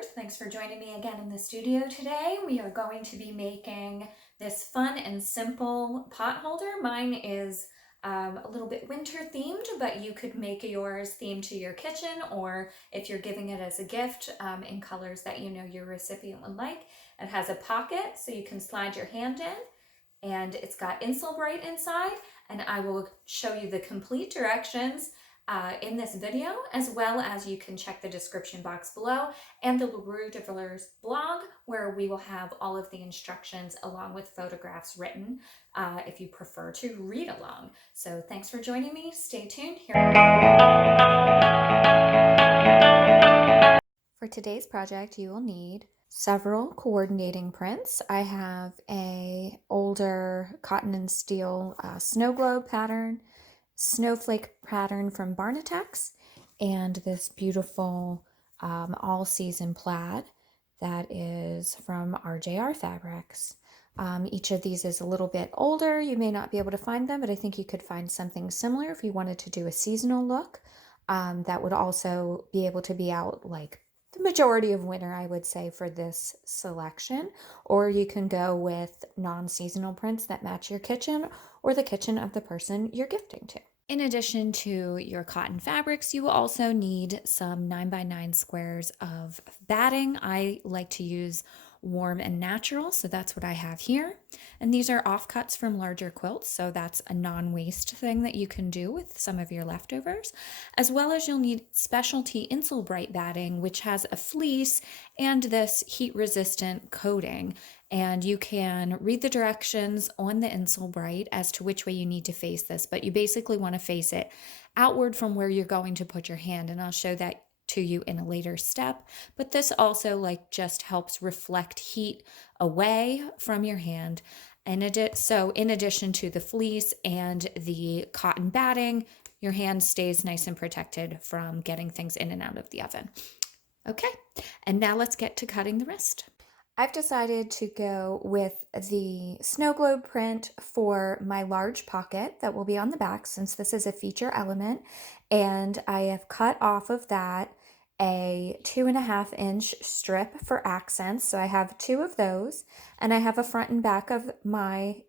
holders. Thanks for joining me again in the studio today. We are going to be making this fun and simple pot holder. Mine is a little bit winter themed, but you could make yours themed to your kitchen, or if you're giving it as a gift in colors that you know your recipient would like. It has a pocket so you can slide your hand in, and it's got INSULBRIGHT inside, and I will show you the complete directions in this video, as well as you can check the description box below and the LaRue Develers blog, where we will have all of the instructions along with photographs written if you prefer to read along. So thanks for joining me. Stay tuned. For today's project, you will need several coordinating prints. I have a older cotton and steel snow globe pattern, snowflake pattern from Barnatex, and this beautiful all-season plaid that is from RJR Fabrics. Each of these is a little bit older. You may not be able to find them, but I think you could find something similar if you wanted to do a seasonal look. That would also be able to be out like the majority of winter, I would say, for this selection. Or you can go with non-seasonal prints that match your kitchen or the kitchen of the person you're gifting to. In addition to your cotton fabrics, you will also need some 9x9 squares of batting. I like to use warm and natural, so that's what I have here. And these are offcuts from larger quilts, so that's a non-waste thing that you can do with some of your leftovers. As well as you'll need specialty INSULBRIGHT batting, which has a fleece and this heat-resistant coating. And you can read the directions on the INSULBRIGHT as to which way you need to face this, but you basically want to face it outward from where you're going to put your hand, and I'll show that to you in a later step. But this also just helps reflect heat away from your hand. And so in addition to the fleece and the cotton batting, your hand stays nice and protected from getting things in and out of the oven. Okay, and now let's get to cutting the wrist. I've decided to go with the snow globe print for my large pocket that will be on the back, since this is a feature element, and I have cut off of that a 2.5-inch strip for accents. So I have 2 of those, and I have a front and back of my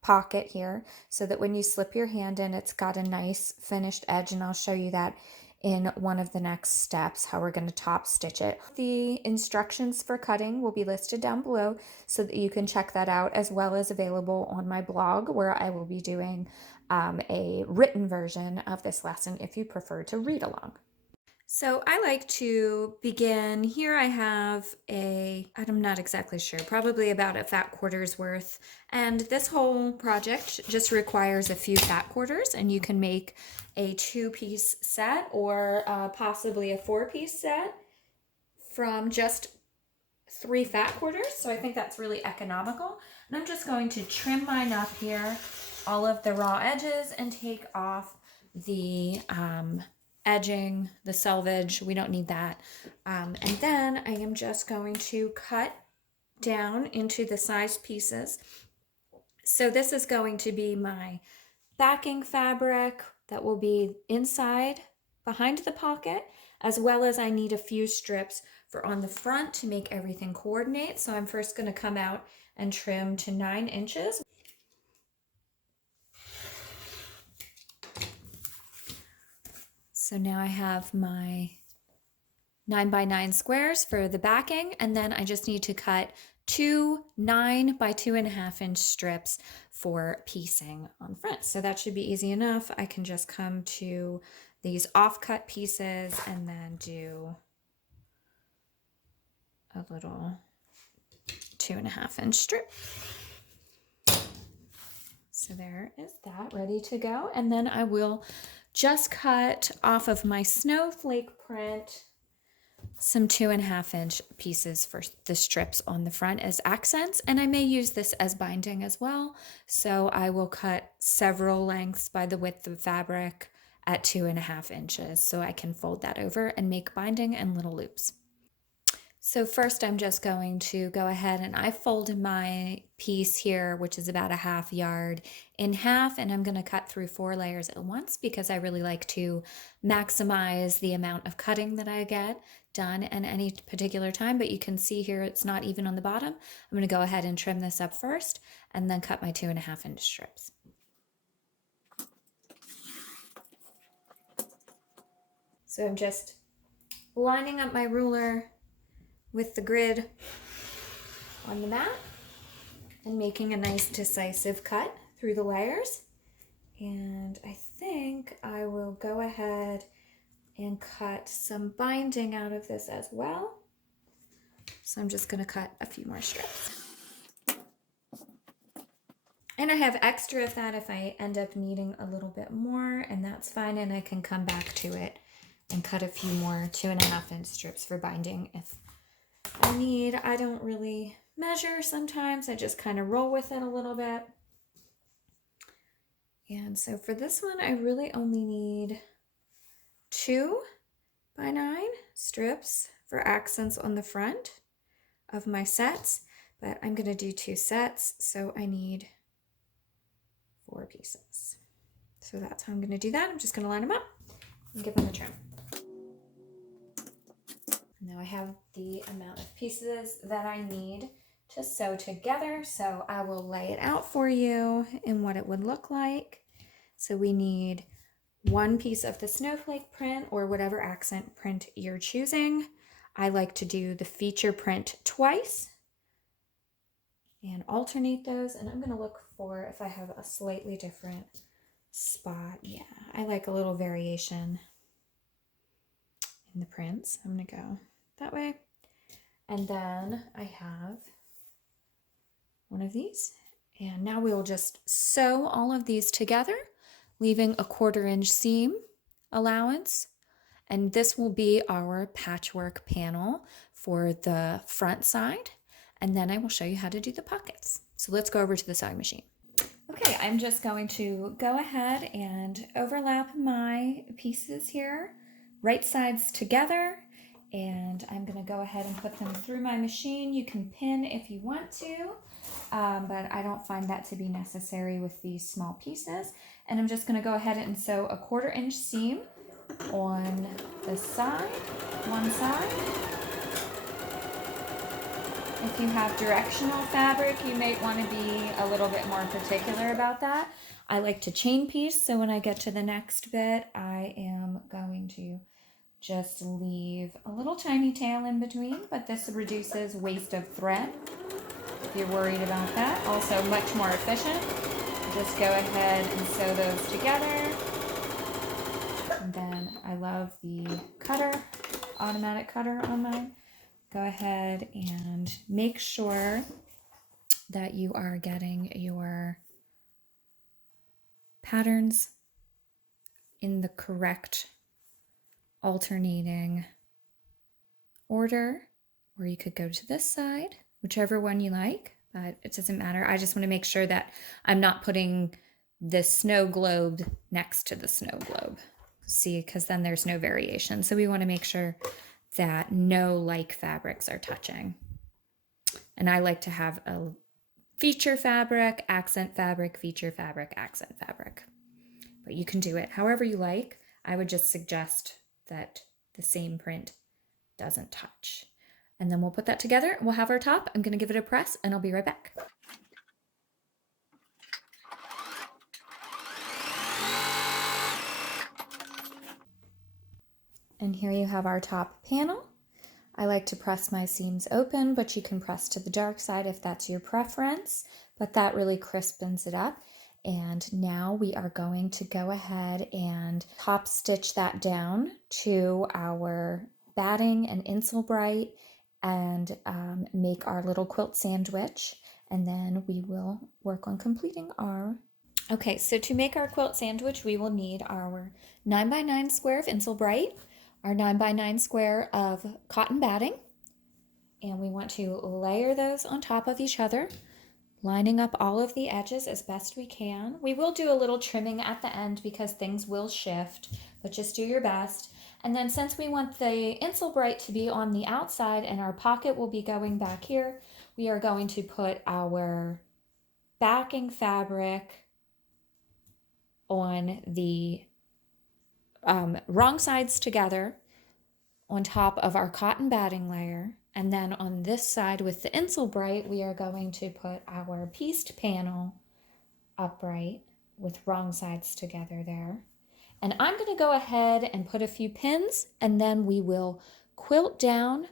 pocket here, so that when you slip your hand in, it's got a nice finished edge, and I'll show you that in one of the next steps, how we're going to top stitch it. The instructions for cutting will be listed down below so that you can check that out, as well as available on my blog, where I will be doing a written version of this lesson if you prefer to read along. So I like to begin, here I have I'm not exactly sure, probably about a fat quarter's worth. And this whole project just requires a few fat quarters, and you can make a 2-piece set or possibly a 4-piece set from just 3 fat quarters. So I think that's really economical. And I'm just going to trim mine up here, all of the raw edges, and take off the edging, the selvage. We don't need that. And then I am just going to cut down into the sized pieces. So this is going to be my backing fabric that will be inside behind the pocket, as well as I need a few strips for on the front to make everything coordinate. So I'm first going to come out and trim to 9 inches. So now I have my 9x9 squares for the backing, and then I just need to cut 2 9x2.5-inch strips for piecing on front. So that should be easy enough. I can just come to these offcut pieces and then do a little 2.5-inch strip. So there is that ready to go. And then I will just cut off of my snowflake print some 2.5-inch pieces for the strips on the front as accents, and I may use this as binding as well. So I will cut several lengths by the width of fabric at 2.5 inches, so I can fold that over and make binding and little loops. So first I'm just going to go ahead and I folded my piece here, which is about a ½ yard, in half, and I'm going to cut through 4 layers at once because I really like to maximize the amount of cutting that I get done at any particular time. But you can see here it's not even on the bottom. I'm going to go ahead and trim this up first and then cut my 2½ inch strips. So I'm just lining up my ruler with the grid on the mat and making a nice decisive cut through the layers. And I think I will go ahead and cut some binding out of this as well. So I'm just going to cut a few more strips. And I have extra of that if I end up needing a little bit more, and that's fine, and I can come back to it and cut a few more 2½ inch strips for binding if I need. I don't really measure sometimes. I just kind of roll with it a little bit. And so for this one, I really only need 2x9 strips for accents on the front of my sets, but I'm going to do 2 sets, so I need 4 pieces. So that's how I'm going to do that. I'm just going to line them up and give them a trim. Now I have the amount of pieces that I need to sew together, so I will lay it out for you in what it would look like. So we need 1 piece of the snowflake print or whatever accent print you're choosing. I like to do the feature print twice and alternate those, and I'm going to look for if I have a slightly different spot. Yeah, I like a little variation in the prints. I'm going to go that way. And then I have one of these. And now we'll just sew all of these together, leaving a 1/4 inch seam allowance. And this will be our patchwork panel for the front side. And then I will show you how to do the pockets. So let's go over to the sewing machine. Okay, I'm just going to go ahead and overlap my pieces here, right sides together. And I'm going to go ahead and put them through my machine. You can pin if you want to, but I don't find that to be necessary with these small pieces. And I'm just going to go ahead and sew a 1/4 inch seam on the side, one side. If you have directional fabric, you may want to be a little bit more particular about that. I like to chain piece, so when I get to the next bit, I am going to just leave a little tiny tail in between, but this reduces waste of thread if you're worried about that. Also much more efficient. Just go ahead and sew those together. And then I love the cutter, automatic cutter on mine. Go ahead and make sure that you are getting your patterns in the correct alternating order, or you could go to this side, whichever one you like, but it doesn't matter. I just want to make sure that I'm not putting the snow globe next to the snow globe. See, because then there's no variation. So we want to make sure that no like fabrics are touching. And I like to have a feature fabric, accent fabric, feature fabric, accent fabric. But you can do it however you like. I would just suggest that the same print doesn't touch. And then we'll put that together. We'll have our top. I'm going to give it a press and I'll be right back. And here you have our top panel. I like to press my seams open, but you can press to the dark side if that's your preference, but that really crispens it up. And now we are going to go ahead and top stitch that down to our batting and INSULBRIGHT and make our little quilt sandwich. And then we will work on completing our... Okay, so to make our quilt sandwich, we will need our 9x9 square of INSULBRIGHT, our 9x9 square of cotton batting, and we want to layer those on top of each other lining up all of the edges as best we can. We will do a little trimming at the end because things will shift, but just do your best. And then since we want the INSULBRIGHT to be on the outside and our pocket will be going back here, we are going to put our backing fabric on the wrong sides together on top of our cotton batting layer. And then on this side with the INSULBRIGHT, we are going to put our pieced panel upright with wrong sides together there. And I'm going to go ahead and put a few pins, and then we will quilt down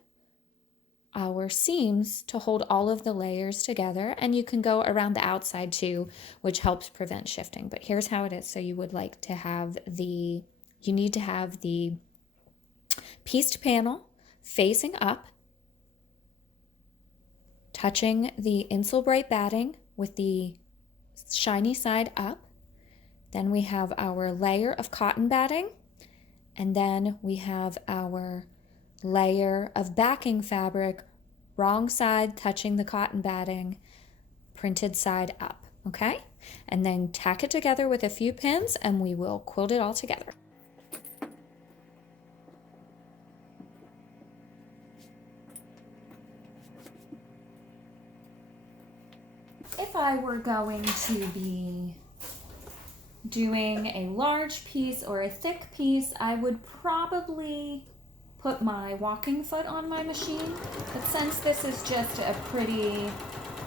our seams to hold all of the layers together. And you can go around the outside too, which helps prevent shifting. But here's how it is. So you would like to have you need to have the pieced panel facing up, touching the INSULBRIGHT batting with the shiny side up. Then we have our layer of cotton batting, and then we have our layer of backing fabric, wrong side touching the cotton batting, printed side up, okay? And then tack it together with a few pins and we will quilt it all together. If I were going to be doing a large piece or a thick piece, I would probably put my walking foot on my machine. But since this is just a pretty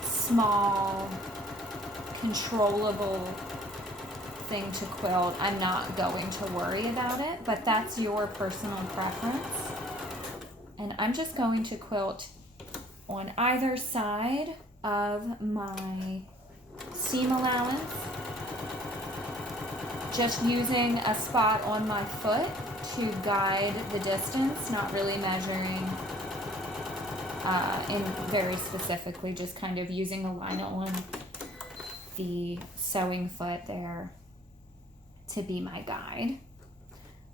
small, controllable thing to quilt, I'm not going to worry about it, but that's your personal preference. And I'm just going to quilt on either side of my seam allowance, just using a spot on my foot to guide the distance, not really measuring in very specifically, just kind of using a line on the sewing foot there to be my guide.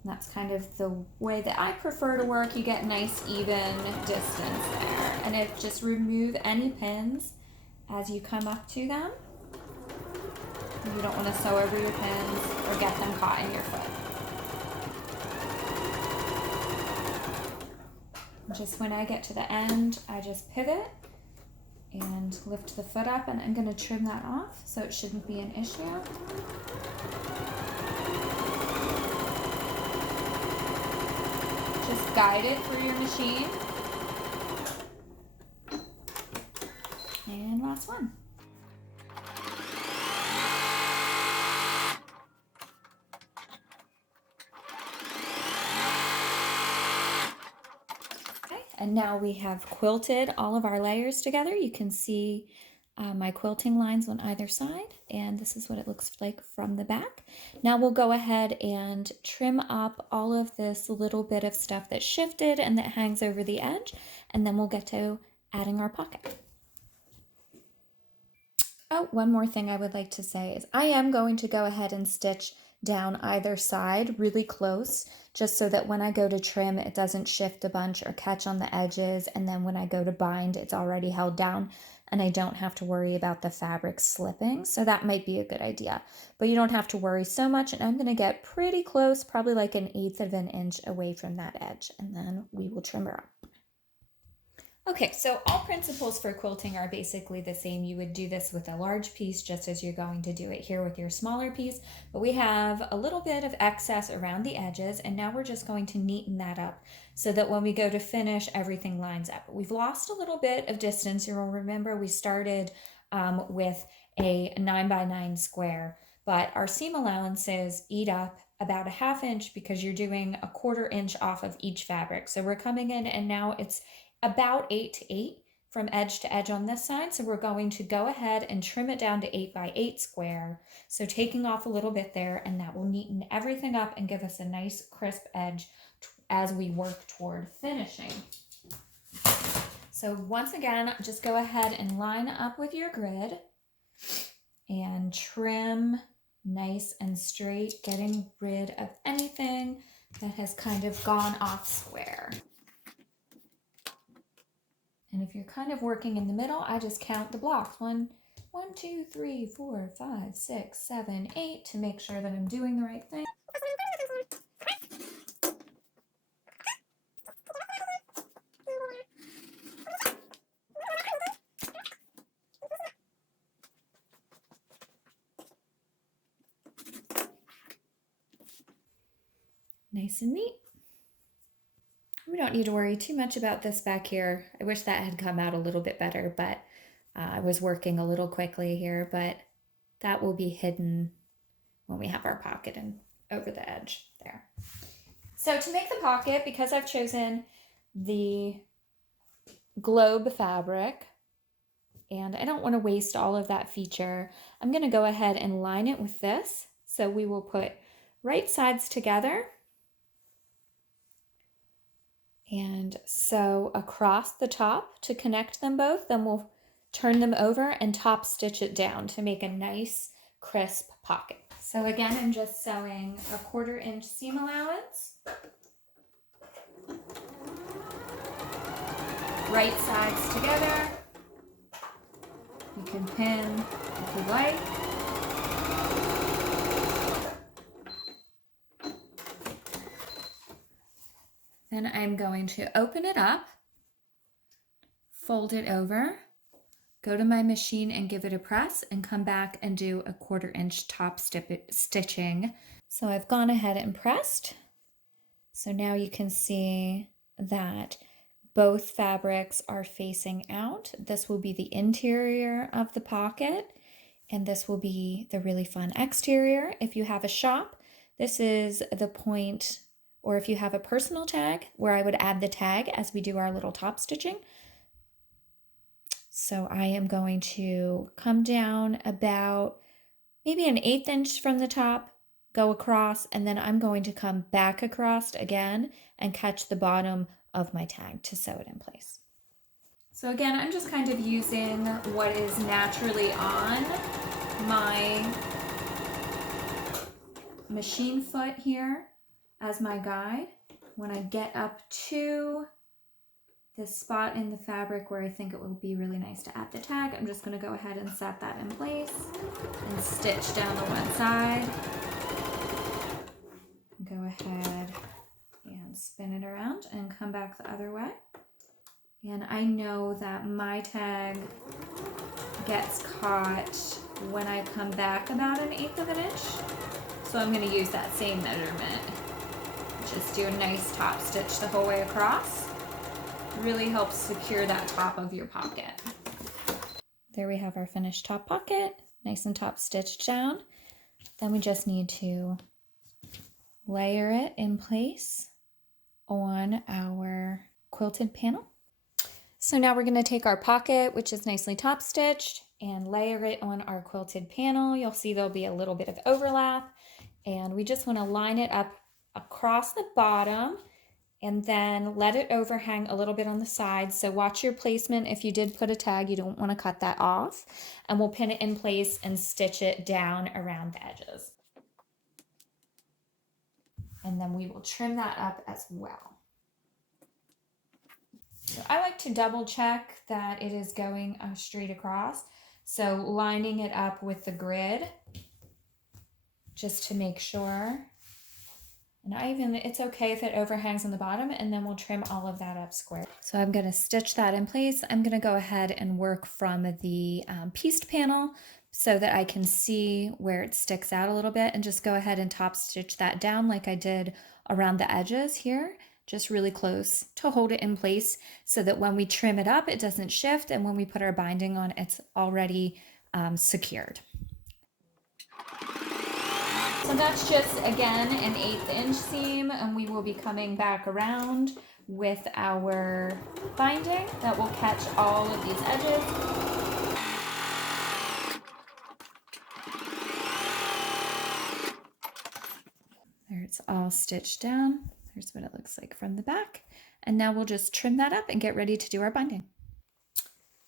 And that's kind of the way that I prefer to work. You get nice even distance there. And just remove any pins as you come up to them. You don't want to sew over your pins or get them caught in your foot. Just when I get to the end, I just pivot and lift the foot up, and I'm going to trim that off so it shouldn't be an issue. Just guide it through your machine. And last one. Okay, and now we have quilted all of our layers together. You can see my quilting lines on either side, and this is what it looks like from the back. Now we'll go ahead and trim up all of this little bit of stuff that shifted and that hangs over the edge, and then we'll get to adding our pocket. Oh, one more thing I would like to say is I am going to go ahead and stitch down either side really close, just so that when I go to trim, it doesn't shift a bunch or catch on the edges, and then when I go to bind, it's already held down and I don't have to worry about the fabric slipping. So that might be a good idea, but you don't have to worry so much. And I'm going to get pretty close, probably like 1/8 of an inch away from that edge, and then we will trim her up. Okay, so all principles for quilting are basically the same. You would do this with a large piece just as you're going to do it here with your smaller piece, but we have a little bit of excess around the edges, and now we're just going to neaten that up so that when we go to finish, everything lines up. We've lost a little bit of distance. You'll remember we started with a 9x9 square, but our seam allowances eat up about 1/2 inch because you're doing 1/4 inch off of each fabric. So we're coming in and now it's about 8 to 8 from edge to edge on this side. So we're going to go ahead and trim it down to 8x8 square. So taking off a little bit there, and that will neaten everything up and give us a nice crisp edge as we work toward finishing. So once again, just go ahead and line up with your grid and trim nice and straight, getting rid of anything that has kind of gone off square. And if you're kind of working in the middle, I just count the blocks. 1, 1, 2, 3, 4, 5, 6, 7, 8 to make sure that I'm doing the right thing. Nice and neat. We don't need to worry too much about this back here. I wish that had come out a little bit better, but I was working a little quickly here, but that will be hidden when we have our pocket and over the edge there. So to make the pocket, because I've chosen the globe fabric and I don't want to waste all of that feature, I'm going to go ahead and line it with this. So we will put right sides together and sew across the top to connect them both. Then we'll turn them over and top stitch it down to make a nice crisp pocket. So again, I'm just sewing a 1/4 inch seam allowance. Right sides together. You can pin if you like. Then I'm going to open it up, fold it over, go to my machine and give it a press and come back and do a 1/4 inch top stitching. So I've gone ahead and pressed. So now you can see that both fabrics are facing out. This will be the interior of the pocket, and this will be the really fun exterior. If you have a shop, this is the point, or if you have a personal tag, where I would add the tag as we do our little top stitching. So I am going to come down about maybe an 1/8 inch from the top, go across, and then I'm going to come back across again and catch the bottom of my tag to sew it in place. So again, I'm just kind of using what is naturally on my machine foot here as my guide. When I get up to this spot in the fabric where I think it will be really nice to add the tag, I'm just going to go ahead and set that in place and stitch down the one side. Go ahead and spin it around and come back the other way. And I know that my tag gets caught when I come back about an 1/8 of an inch. So I'm going to use that same measurement. Just do a nice top stitch the whole way across. Really helps secure that top of your pocket. There we have our finished top pocket, nice and top stitched down. Then we just need to layer it in place on our quilted panel. So now we're going to take our pocket, which is nicely top stitched, and layer it on our quilted panel. You'll see there'll be a little bit of overlap, and we just want to line it up across the bottom and then let it overhang a little bit on the side. So watch your placement. If you did put a tag, you don't want to cut that off, and we'll pin it in place and stitch it down around the edges. And then we will trim that up as well. So I like to double check that it is going straight across. So lining it up with the grid just to make sure. And it's okay if it overhangs on the bottom, and then we'll trim all of that up square. So I'm going to stitch that in place. I'm going to go ahead and work from the pieced panel so that I can see where it sticks out a little bit, and just go ahead and top stitch that down like I did around the edges here, just really close to hold it in place so that when we trim it up, it doesn't shift, and when we put our binding on, it's already secured. So that's just, again, an 1/8 inch seam, and we will be coming back around with our binding that will catch all of these edges. There, it's all stitched down. Here's what it looks like from the back. And now we'll just trim that up and get ready to do our binding.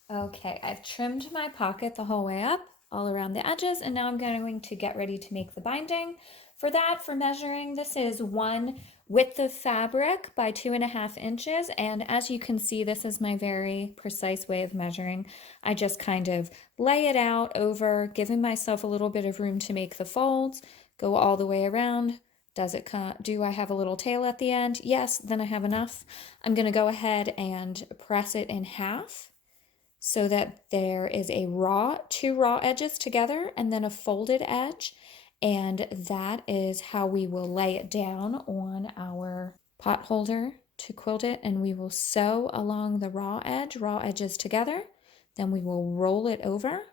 Okay, I've trimmed my pocket the whole way up, all around the edges, and now I'm going to get ready to make the binding. For that, for measuring, this is 1 width of fabric by 2.5 inches. And as you can see, this is my very precise way of measuring. I just kind of lay it out over, giving myself a little bit of room to make the folds, go all the way around. Do I have a little tail at the end? Yes, then I have enough. I'm going to go ahead and press it in half so that there is two raw edges together and then a folded edge. And that is how we will lay it down on our pot holder to quilt it. And we will sew along the raw edges together. Then we will roll it over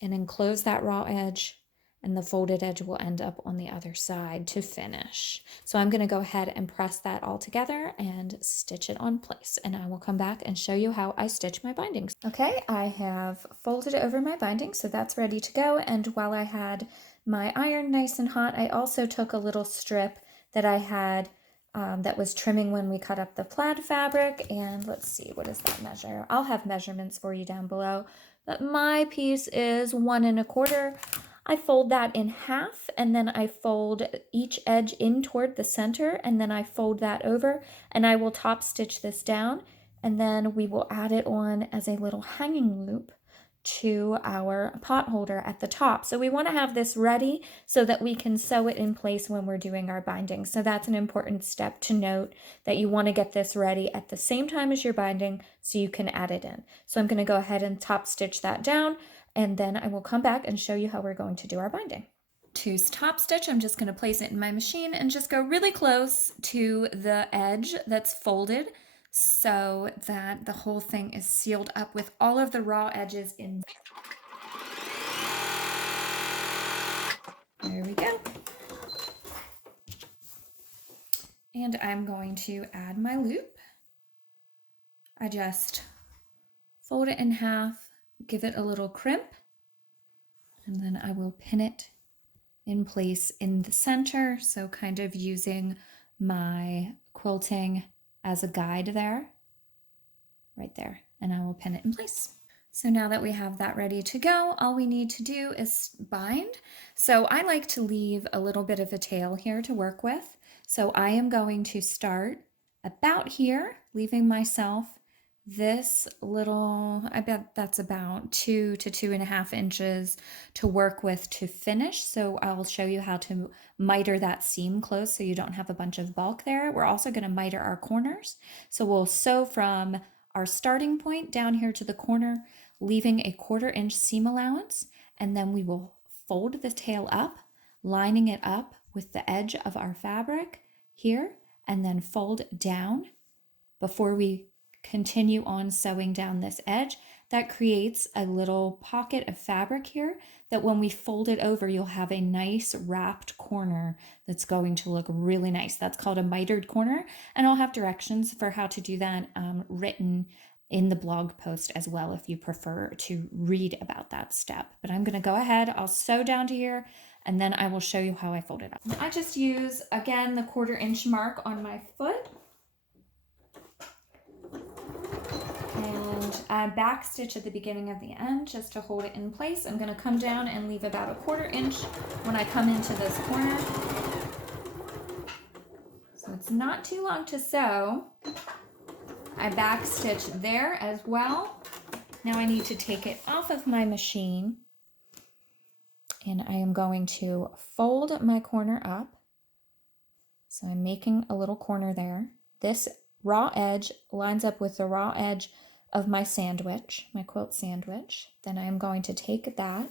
and enclose that raw edge, and the folded edge will end up on the other side to finish. So I'm going to go ahead and press that all together and stitch it on place, and I will come back and show you how I stitch my bindings. Okay, I have folded over my binding, so that's ready to go. And while I had my iron nice and hot, I also took a little strip that I had that was trimming when we cut up the plaid fabric, and let's see, what does that measure? I'll have measurements for you down below, but my piece is 1 1/4. I fold that in half, and then I fold each edge in toward the center, and then I fold that over, and I will top stitch this down, and then we will add it on as a little hanging loop to our pot holder at the top. So we want to have this ready so that we can sew it in place when we're doing our binding. So that's an important step to note, that you want to get this ready at the same time as your binding so you can add it in. So I'm going to go ahead and top stitch that down, and then I will come back and show you how we're going to do our binding. To top stitch, I'm just going to place it in my machine and just go really close to the edge that's folded so that the whole thing is sealed up with all of the raw edges in. There we go. And I'm going to add my loop. I just fold it in half, give it a little crimp, and then I will pin it in place in the center. So kind of using my quilting as a guide there, right there, and I will pin it in place. So now that we have that ready to go, all we need to do is bind. So I like to leave a little bit of a tail here to work with. So I am going to start about here, leaving myself this little, I bet that's about 2 to 2.5 inches to work with to finish. So I'll show you how to miter that seam close so you don't have a bunch of bulk there. We're also going to miter our corners. So we'll sew from our starting point down here to the corner, leaving a 1/4 inch seam allowance, and then we will fold the tail up, lining it up with the edge of our fabric here, and then fold down before we continue on sewing down this edge. That creates a little pocket of fabric here that when we fold it over, you'll have a nice wrapped corner that's going to look really nice. That's called a mitered corner, and I'll have directions for how to do that written in the blog post as well if you prefer to read about that step. But I'm going to go ahead, I'll sew down to here, and then I will show you how I fold it up. I just use, again, the 1/4 inch mark on my foot. And I back stitch at the beginning of the end just to hold it in place. I'm going to come down and leave about a 1/4 inch when I come into this corner. So it's not too long to sew. I back stitch there as well. Now I need to take it off of my machine, and I am going to fold my corner up. So I'm making a little corner there. This raw edge lines up with the raw edge of my sandwich, my quilt sandwich. Then I am going to take that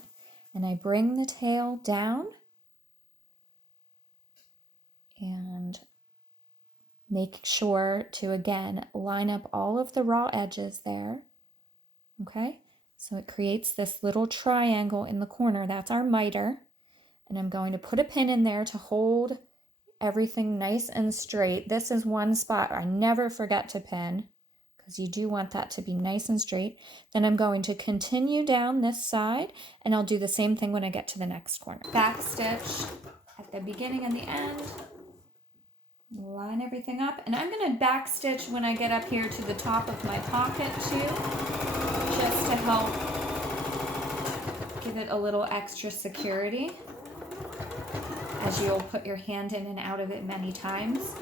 and I bring the tail down and make sure to, again, line up all of the raw edges there. Okay, so it creates this little triangle in the corner. That's our miter. And I'm going to put a pin in there to hold everything nice and straight. This is one spot I never forget to pin, because you do want that to be nice and straight. Then I'm going to continue down this side, and I'll do the same thing when I get to the next corner. Back stitch at the beginning and the end. Line everything up, and I'm going to back stitch when I get up here to the top of my pocket too, just to help give it a little extra security. as you'll put your hand in and out of it many times.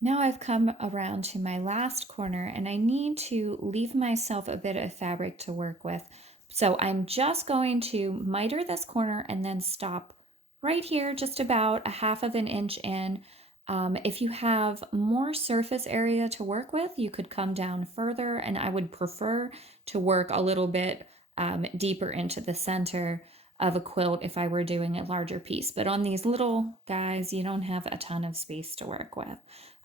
Now I've come around to my last corner and I need to leave myself a bit of fabric to work with. So I'm just going to miter this corner and then stop right here, just about a half of an inch in. If you have more surface area to work with, you could come down further, and I would prefer to work a little bit deeper into the center of a quilt if I were doing a larger piece. But on these little guys, you don't have a ton of space to work with.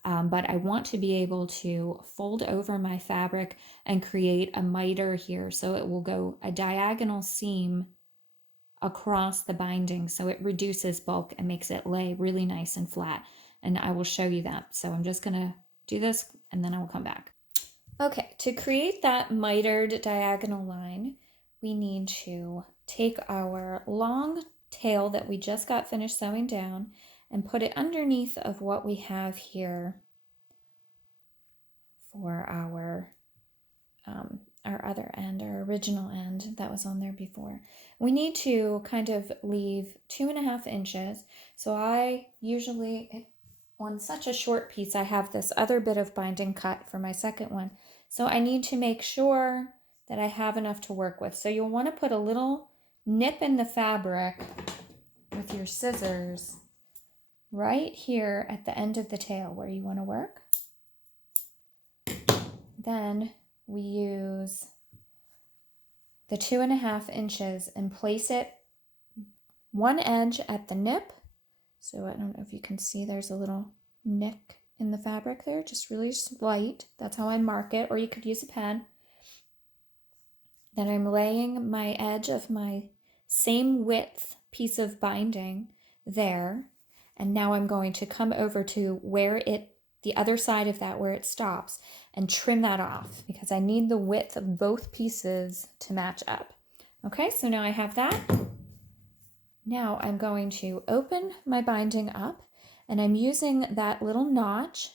But I want to be able to fold over my fabric and create a miter here, so it will go a diagonal seam across the binding, so it reduces bulk and makes it lay really nice and flat. And I will show you that. So I'm just gonna do this and then I will come back. Okay, to create that mitered diagonal line, we need to take our long tail that we just got finished sewing down and put it underneath of what we have here for our other end, our original end that was on there before. We need to kind of leave 2.5 inches. So I usually, on such a short piece, I have this other bit of binding cut for my second one. So I need to make sure that I have enough to work with. So you'll want to put a little nip in the fabric with your scissors right here at the end of the tail where you want to work. Then we use the 2.5 inches and place it one edge at the nip. So I don't know if you can see, there's a little nick in the fabric there, just really slight. That's how I mark it, or you could use a pen. Then I'm laying my edge of my same width piece of binding there. And now I'm going to come over to where the other side of that where it stops and trim that off because I need the width of both pieces to match up. Okay, so now I have that. Now I'm going to open my binding up and I'm using that little notch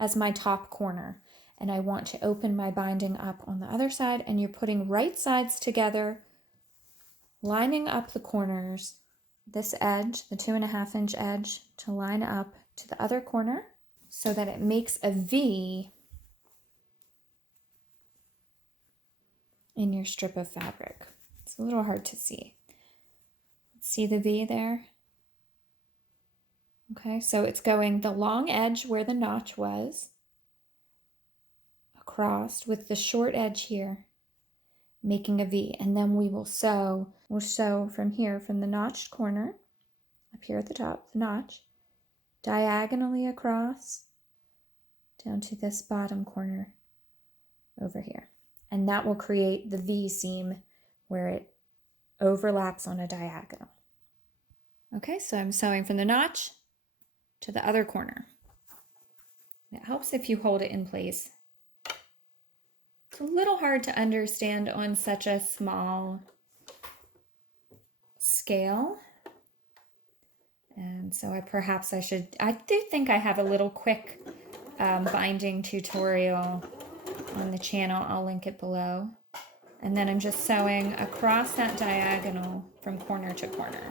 as my top corner. And I want to open my binding up on the other side, and you're putting right sides together, lining up the corners, this edge, the 2.5 inch edge, to line up to the other corner so that it makes a V in your strip of fabric. It's a little hard to see. See the V there? Okay, so it's going the long edge where the notch was, across with the short edge here, making a V, and then we'll sew from here, from the notched corner, up here at the top, the notch, diagonally across, down to this bottom corner over here. And that will create the V seam where it overlaps on a diagonal. Okay, so I'm sewing from the notch to the other corner. It helps if you hold it in place. It's a little hard to understand on such a small scale. And so I do think I have a little quick binding tutorial on the channel. I'll link it below. And then I'm just sewing across that diagonal from corner to corner.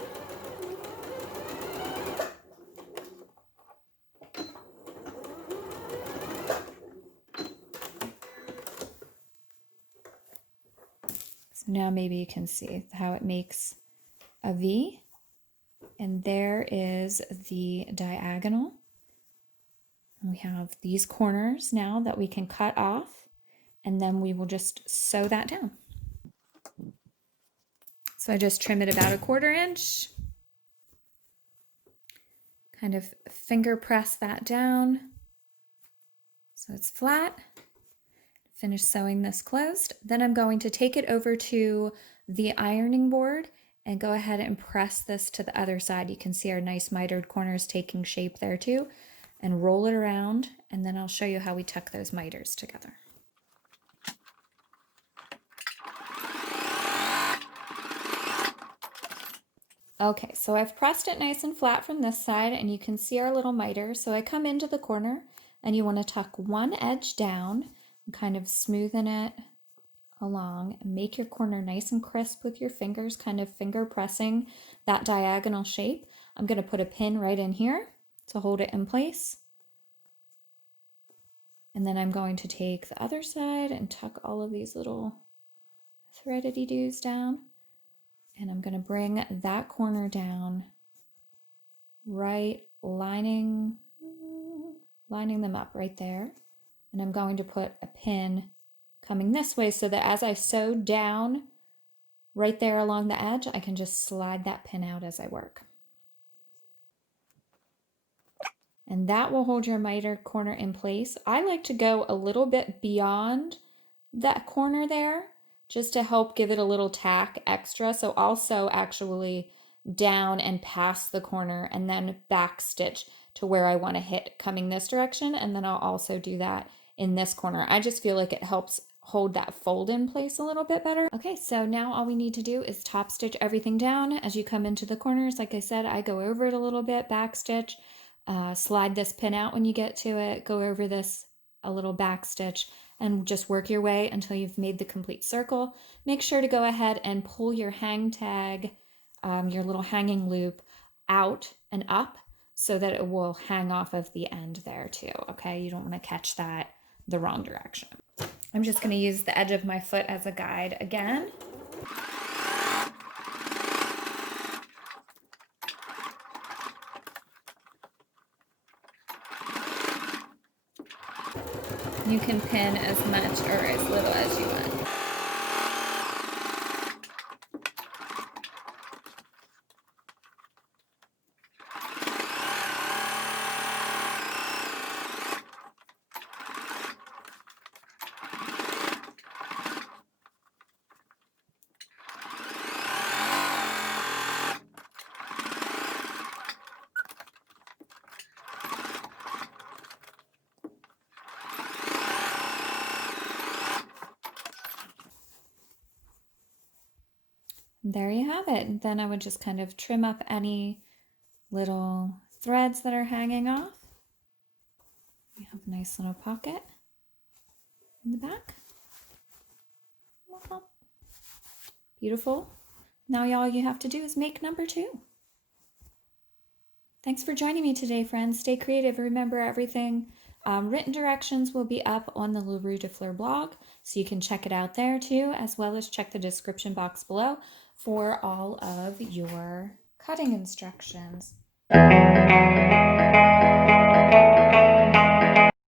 So now maybe you can see how it makes a V. And there is the diagonal. We have these corners now that we can cut off, and then we will just sew that down. So I just trim it about 1/4 inch. Kind of finger press that down so it's flat. Finish sewing this closed. Then I'm going to take it over to the ironing board and go ahead and press this to the other side. You can see our nice mitered corners taking shape there too. and roll it around, and then I'll show you how we tuck those miters together. Okay, so I've pressed it nice and flat from this side, and you can see our little miter. So I come into the corner, and you want to tuck one edge down and kind of smoothen it along and make your corner nice and crisp with your fingers, kind of finger pressing that diagonal shape. I'm going to put a pin right in here to hold it in place. And then I'm going to take the other side and tuck all of these little threadedy-doos down. And I'm going to bring that corner down, right, lining them up right there. And I'm going to put a pin coming this way so that as I sew down right there along the edge, I can just slide that pin out as I work. And that will hold your miter corner in place. I like to go a little bit beyond that corner there just to help give it a little tack extra. So I'll sew actually down and past the corner and then back stitch to where I want to hit coming this direction. And then I'll also do that in this corner. I just feel like it helps hold that fold in place a little bit better. Okay, so now all we need to do is top stitch everything down as you come into the corners. Like I said, I go over it a little bit, back stitch, slide this pin out when you get to it, go over this a little back stitch, and just work your way until you've made the complete circle. Make sure to go ahead and pull your hang tag, your little hanging loop out and up so that it will hang off of the end there too, okay? You don't want to catch that the wrong direction. I'm just going to use the edge of my foot as a guide again. You can pin as much or as little as you want. There you have it. And then I would just kind of trim up any little threads that are hanging off. We have a nice little pocket in the back. Beautiful. Now all you have to do is make number 2. Thanks for joining me today, friends. Stay creative. Remember, everything written directions will be up on the LaRue de Fleur blog, so you can check it out there too, as well as check the description box below for all of your cutting instructions.